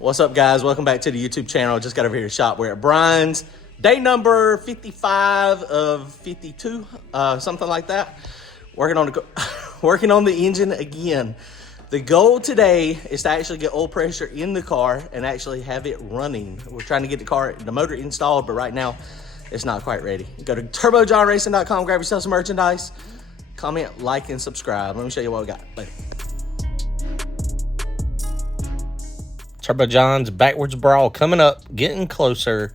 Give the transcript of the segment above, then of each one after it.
What's up, guys? Welcome back to the YouTube channel. Just got over here to shop. We're at Brian's. Day number 55 of 52, something like that. Working on the engine again. The goal today is to actually get oil pressure in the car and actually have it running. We're trying to get the motor installed, but right now it's not quite ready. Go to turbojohnracing.com, grab yourself some merchandise, comment, like, and subscribe. Let me show you what we got. Later. Turbo John's Backwards Brawl coming up, getting closer.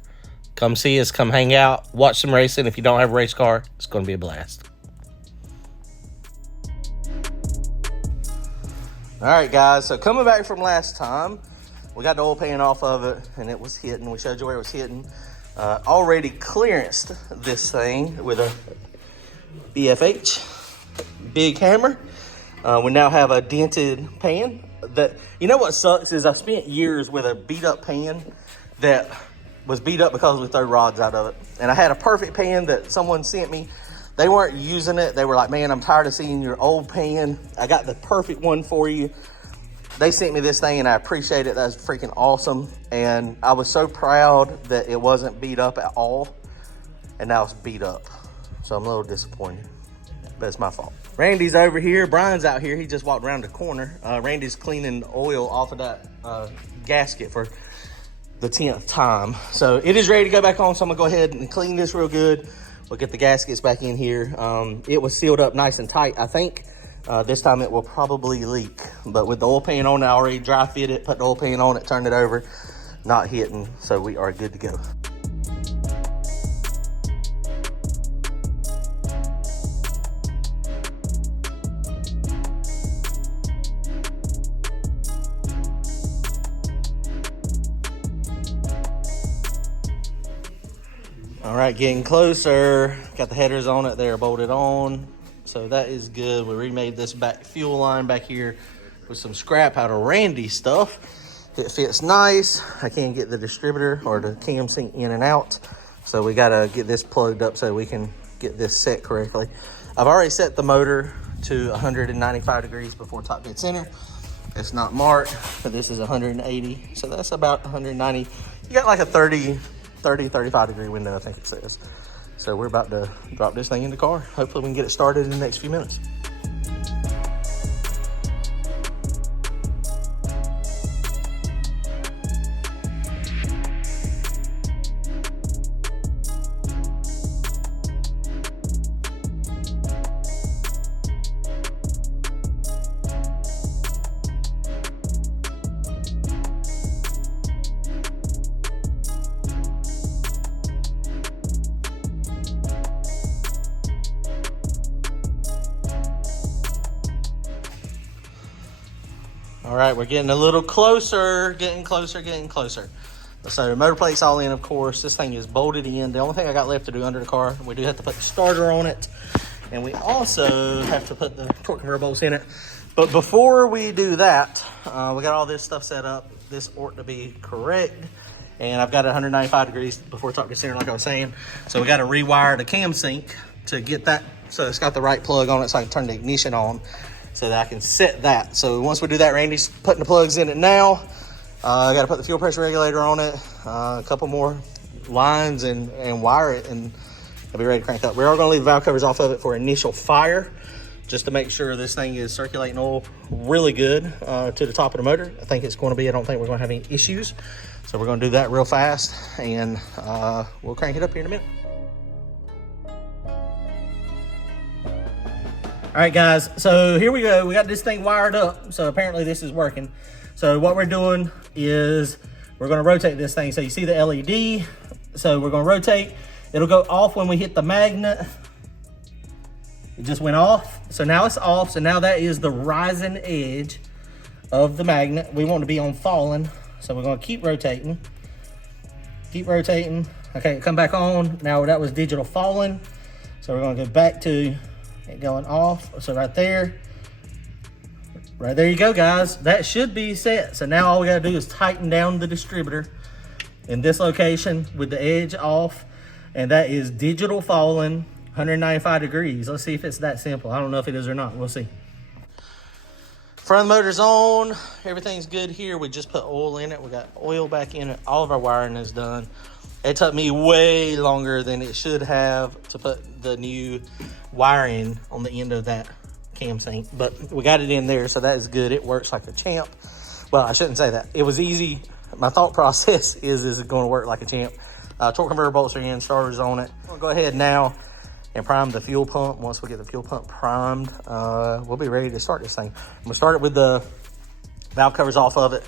Come see us, come hang out, watch some racing. If you don't have a race car, it's going to be a blast. All right, guys, so coming back from last time, we got the oil pan off of it, and it was hitting. We showed you where it was hitting. Already clearanced this thing with a BFH, big hammer. We now have a dented pan. You know what sucks is I spent years with a beat up pan that was beat up because we threw rods out of it. And I had a perfect pan that someone sent me. They weren't using it. They were like, man, I'm tired of seeing your old pan. I got the perfect one for you. They sent me this thing and I appreciate it. That's freaking awesome. And I was so proud that it wasn't beat up at all. And now it's beat up. So I'm a little disappointed, but it's my fault. Randy's over here. Brian's out here. He just walked around the corner. Randy's cleaning oil off of that gasket for the 10th time. So it is ready to go back on. So I'm gonna go ahead and clean this real good. We'll get the gaskets back in here. It was sealed up nice and tight. I think this time it will probably leak. But with the oil pan on, I already dry fit it, put the oil pan on it, turned it over, not hitting. So we are good to go. All right, getting closer. Got the headers on it. They're bolted on. So that is good. We remade this back fuel line back here with some scrap out of Randy's stuff. It fits nice. I can't get the distributor or the cam sync in and out. So we gotta get this plugged up so we can get this set correctly. I've already set the motor to 195 degrees before top dead center. It's not marked, but this is 180. So that's about 190. You got like a 35 degree window, I think it says. So we're about to drop this thing in the car. Hopefully we can get it started in the next few minutes. All right, we're getting a little closer, getting closer. So the motor plate's all in, of course. This thing is bolted in. The only thing I got left to do under the car, we do have to put the starter on it. And we also have to put the torque converter bolts in it. But before we do that, we got all this stuff set up. This ought to be correct. And I've got it 195 degrees before top dead center, like I was saying. So we got to rewire the cam sync to get that, so it's got the right plug on it so I can turn the ignition on, so that I can set that. So once we do that, Randy's putting the plugs in it now. I got to put the fuel pressure regulator on it, a couple more lines and wire it, and I'll be ready to crank up. We are going to leave the valve covers off of it for initial fire, just to make sure this thing is circulating oil really good to the top of the motor. I think it's going to be. I don't think we're going to have any issues. So we're going to do that real fast, and we'll crank it up here in a minute. All right, guys, so here we go. We got this thing wired up, so apparently this is working. So what we're doing is we're gonna rotate this thing. So you see the LED, so we're gonna rotate. It'll go off when we hit the magnet. It just went off, so now it's off. So now that is the rising edge of the magnet. We want to be on falling, so we're gonna keep rotating. Keep rotating. Okay, come back on. Now that was digital falling, so we're gonna go back to it going off. So right there you go, guys. That should be set. So now all we gotta do is tighten down the distributor in this location with the edge off, and that is digital falling, 195 degrees. Let's see if it's that simple. I don't know if it is or not. We'll see. Front motor's on. Everything's good here. We just put oil in it. We got oil back in it. All of our wiring is done. It took me way longer than it should have to put the new wiring on the end of that cam sync, but we got it in there, so that is good. It works like a champ. Well, I shouldn't say that. It was easy. My thought process is it going to work like a champ. Torque converter bolts are in, starters on it. We'll go ahead now and prime the fuel pump. Once we get the fuel pump primed, we'll be ready to start this thing. I'm gonna start it with the valve covers off of it.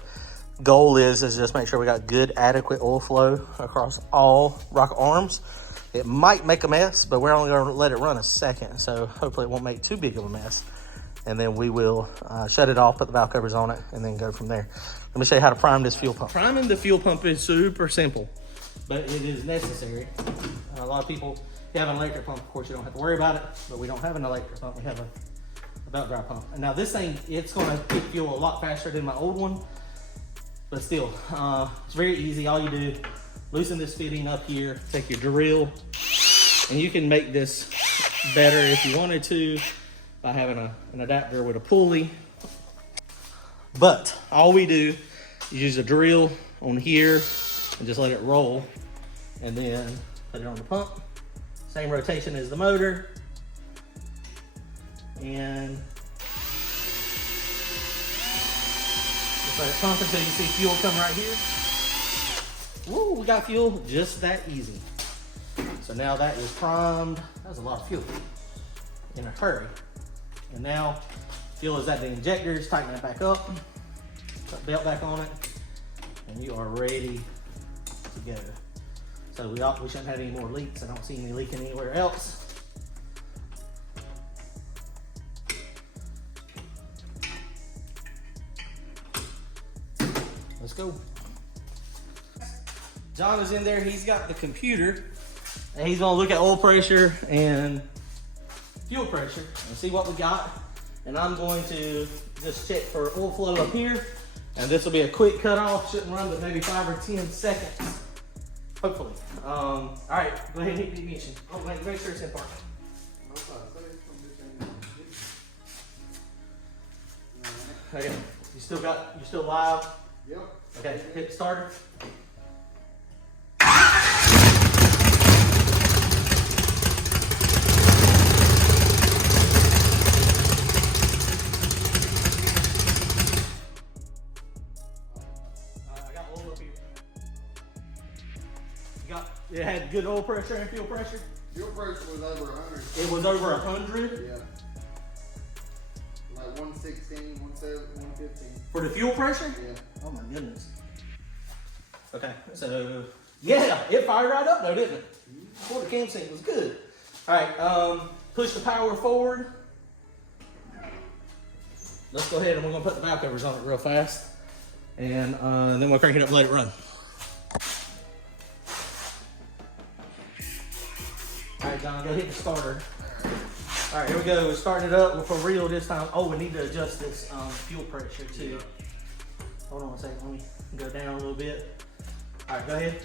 Goal is just make sure we got good, adequate oil flow across all rocket arms. It might make a mess, but we're only gonna let it run a second, so hopefully it won't make too big of a mess. And then we will shut it off, put the valve covers on it, and then go from there. Let me show you how to prime this fuel pump. Priming the fuel pump is super simple, but it is necessary. A lot of people, if you have an electric pump, of course you don't have to worry about it, but we don't have an electric pump, we have a belt drive pump. And now this thing, it's gonna keep fuel a lot faster than my old one. But still, it's very easy. All you do, loosen this fitting up here, take your drill, and you can make this better if you wanted to by having an adapter with a pulley. But all we do is use a drill on here and just let it roll, and then put it on the pump. Same rotation as the motor. And let it pump until you see fuel come right here. Woo, we got fuel just that easy. So now that is primed. That was a lot of fuel in a hurry. And now fuel is at the injectors, tighten that back up, put the belt back on it, and you are ready to go. So we shouldn't have any more leaks. I don't see any leaking anywhere else. Let's go. John is in there. He's got the computer, and he's gonna look at oil pressure and fuel pressure and see what we got. And I'm going to just check for oil flow up here. And this will be a quick cutoff. Shouldn't run but maybe 5 or 10 seconds, hopefully. All right, go ahead and hit the ignition. Oh, make sure it's in park. Okay, you still live? Yep. Okay, hit starter. I got oil up here. It had good oil pressure and fuel pressure? Fuel pressure was over 100. It was over 100? Yeah. Like 116, 117, 115. For the fuel pressure? Yeah. Oh my goodness. Okay, so yeah, it fired right up though, didn't it? Before the cam sync was good. All right, push the power forward. Let's go ahead and we're gonna put the valve covers on it real fast. And then we'll crank it up and let it run. All right, John, go hit the starter. All right, here we go. We're starting it up. We're for real this time. Oh, we need to adjust this fuel pressure too. Hold on a second. Let me go down a little bit. All right, go ahead.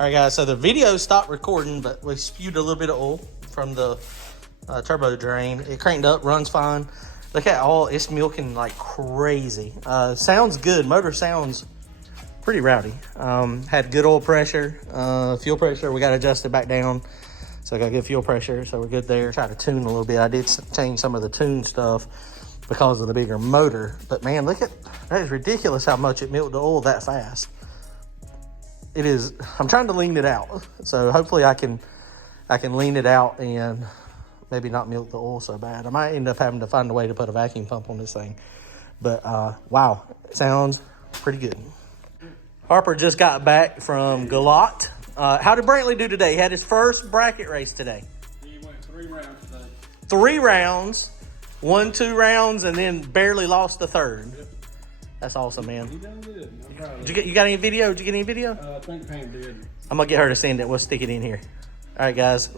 All right, guys, so the video stopped recording, but we spewed a little bit of oil from the turbo drain. It cranked up, runs fine. Look at all, it's milking like crazy. Sounds good. Motor sounds pretty rowdy. Had good oil pressure, fuel pressure. We got adjusted back down. So I got good fuel pressure, so we're good there. Try to tune a little bit. I did change some of the tune stuff because of the bigger motor. But man, look at, that is ridiculous how much it milked the oil that fast. It is, I'm trying to lean it out. So hopefully I can lean it out and maybe not milk the oil so bad. I might end up having to find a way to put a vacuum pump on this thing. But wow, it sounds pretty good. Harper just got back from Galot. How did Brantley do today? He had his first bracket race today. He went 3 rounds today. 3 rounds, won 2 rounds, and then barely lost the third. Yep. That's awesome, man. He done good. I'm proud of You got any video? Did you get any video? I think Pam did. I'm gonna get her to send it. We'll stick it in here. All right, guys.